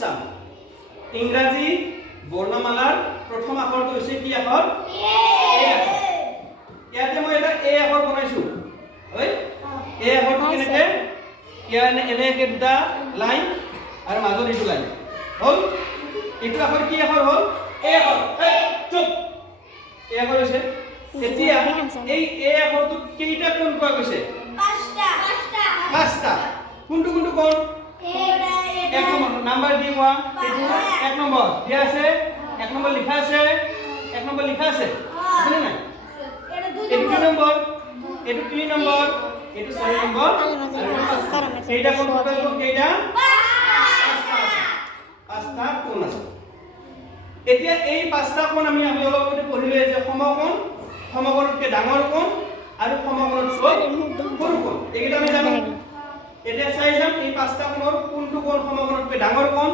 চাম ইংৰাজী বৰ্ণমালাৰ প্ৰথম আখৰটো হৈছে কি আখৰ এ আখৰ ইয়াতে মই এটা এ আখৰ বনাইছো হয় এ আখৰটো কেনেকে ইয়ানে এনেকে দুটা লাইন আৰু মাজত এইটো লাইন হল এইটো আখৰ কি আখৰ হল এ আখৰ চুপ এ আখৰ হৈছে এতিয়া এই এ আখৰটো কেইটা কোণ পোৱা গৈছে পাঁচটা কোনটো কোনটো কোণ এক নম্বৰ নাম্বাৰ দি কোৱা এক নম্বৰ দিয়া আছে এক নম্বৰ লিখা আছে এক নম্বৰ লিখা আছে আছে নাই এইটো দুই নম্বৰ এইটো তিনি নম্বৰ এইটো চাৰি নম্বৰ এইটা কোন টোটাল কোন কেইটা পাঁচটা কোণ আছে এতিয়া এই পাঁচটা কোণ আমি অলপতে পঢ়িলে যে সমকোণ সমকোণতকৈ ডাঙৰ কোণ আৰু সমকোণতকৈ সৰু কোণ এইকেইটা আমি জানো এতিয়া চাই যাম এই পাঁচটা কোণৰ কোনটো কোণ সমকোণতকৈ ডাঙৰ কোণ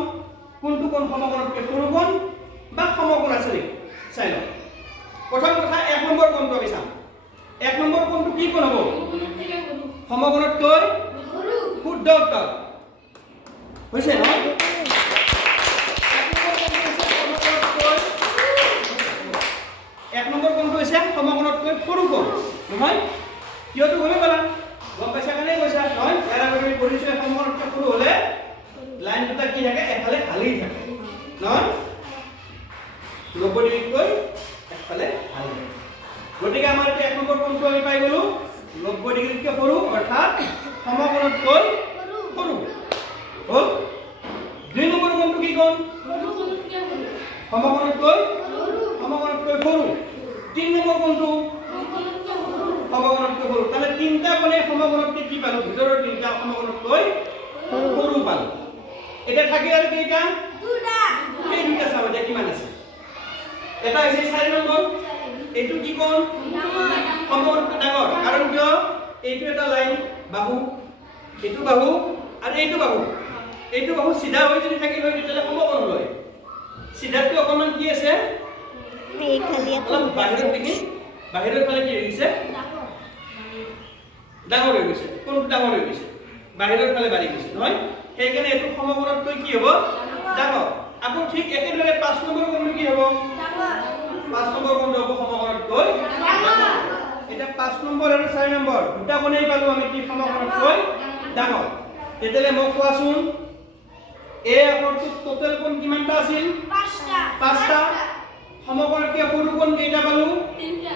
কোনটো কোণ সমকোণতকৈ সৰু কোণ বা সমকোণ আছে নেকি চাই লওঁ প্ৰথম কথা এক নম্বৰ কোণটো আমি চাম এক নম্বৰ কোণটো কি কোণ হ'ব সমকোণতকৈ শুদ্ধ উত্তৰ হৈছে ন এক নম্বৰ কোণটো হৈছে সমকোণতকৈ সৰু কোণ নহয় কিয়টো গমে পালা গম পাইছা কাৰণে কৈছা নহয় এৰা কৰি কৰিছো সমকোণতকৈ সৰু হ'লে লাইন দুটা কি থাকে এফালে হালি থাকে নহয় 90 ডিগ্ৰীকৈ এফালে হালি থাকে গতিকে আমাৰ এতিয়া এক নম্বৰ কোণটো আমি পাই গলো 90 ডিগ্ৰীতকৈ সৰু অৰ্থাৎ সমকোণতকৈ সৰু হ'ল দুই নম্বৰ কোণটো কি কোণ সমকোণতকৈ সৰু তিন নম্বৰ কোণটো সমকোণতকৈ সৰু তাহলে তিনটা কোণে সমকোণতকৈ কি পালো ভিতৰৰ তিনটা সমকোণতকৈ সৰু পালো এটা থাকে আৰু কেইটা দুটা এই দুটা চাব যে কিমান আছে এটা হৈছে 4 নম্বৰ এইটো কি কোণ সমকোণতকৈ ডাঙৰ কাৰণ কিয় এইটো এটা লাইন বাহু এইটো বাহু আৰু এইটো বাহু সিধা হৈ যদি থাকি হয় তেতিয়ালে সমকোণ হয় সিধাটো অকমান কি আছে এই খালি অলপ বাহিৰত দেখি বাহিৰৰ ফালে কি হৈছে ডাঙৰ হৈ গৈছে কোনটো ডাঙৰ হৈ গৈছে বাহিৰৰ ফালে বাঢ়ি গৈছে নহয় সেইকাৰণে এইটো সমকোণতকৈ কি হ'ব ডাঙৰ আকৌ ঠিক একেদৰে 5 নম্বৰ কোণটো কি হ'ব ডাঙৰ 5 নম্বৰ কোণটো হ'ব সমকোণতকৈ ডাঙৰ এটা 5 নম্বৰ আৰু 4 নম্বৰ দুটা কোণেই পালো আমি কি সমকোণতকৈ ডাঙৰ তেতিয়ালে মোক কোৱাচোন এ আখৰটো টোটাল কোণ কিমানটা আছিল পাঁচটা সমকোণতকৈ সৰু কোণ কেইটা পালো তিনটা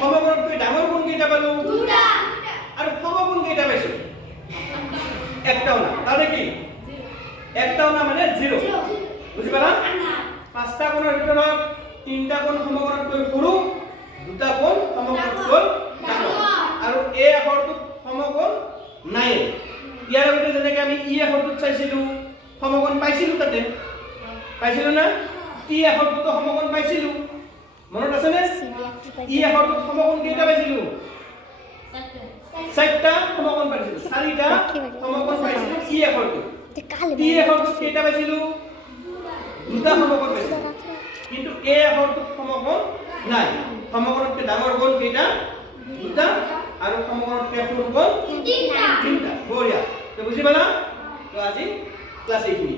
সমকোণতকৈ ডাঙৰ কোণ কেইটা পালো দুটা আৰু সমকোণ কেইটা পাইছো একটাও না তাহলে কি একটাও না মানে 0 বুঝি পালা পাঁচটা কোণৰ ভিতৰত তিনটা কোণ সমকোণতকৈ সৰু দুটা কোণ সমকোণতকৈ ডাঙৰ আৰু এ আখৰটো সমকোণ নাই ইয়াৰ আগতে যেনেকৈ আমি ই আখৰটো চাইছিলো সমকোণ পাইছিলো তাতে পাইছিলো না ই আখৰটো সমকোণ পাইছিলো মনত আছে নে ই আখৰটো সমকোণ কেইটা পাইছিলো চাৰটা সমকোণ পাইছিলো চাৰিটা সমকোণ পাইছিলো ই আখৰটো ই আখৰটো কেইটা পাইছিলো দুটা সমকোণ পাইছিলো কিন্তু এ আখৰটো সমকোণ নাই সমকোণতকৈ ডাঙৰ কোণ কেইটা দুটা আৰু সমকোণতকৈ সৰু কোণ তিনটা বঢ়িয়া তো বুজি পালা তো আজি ক্লাস এইখিনি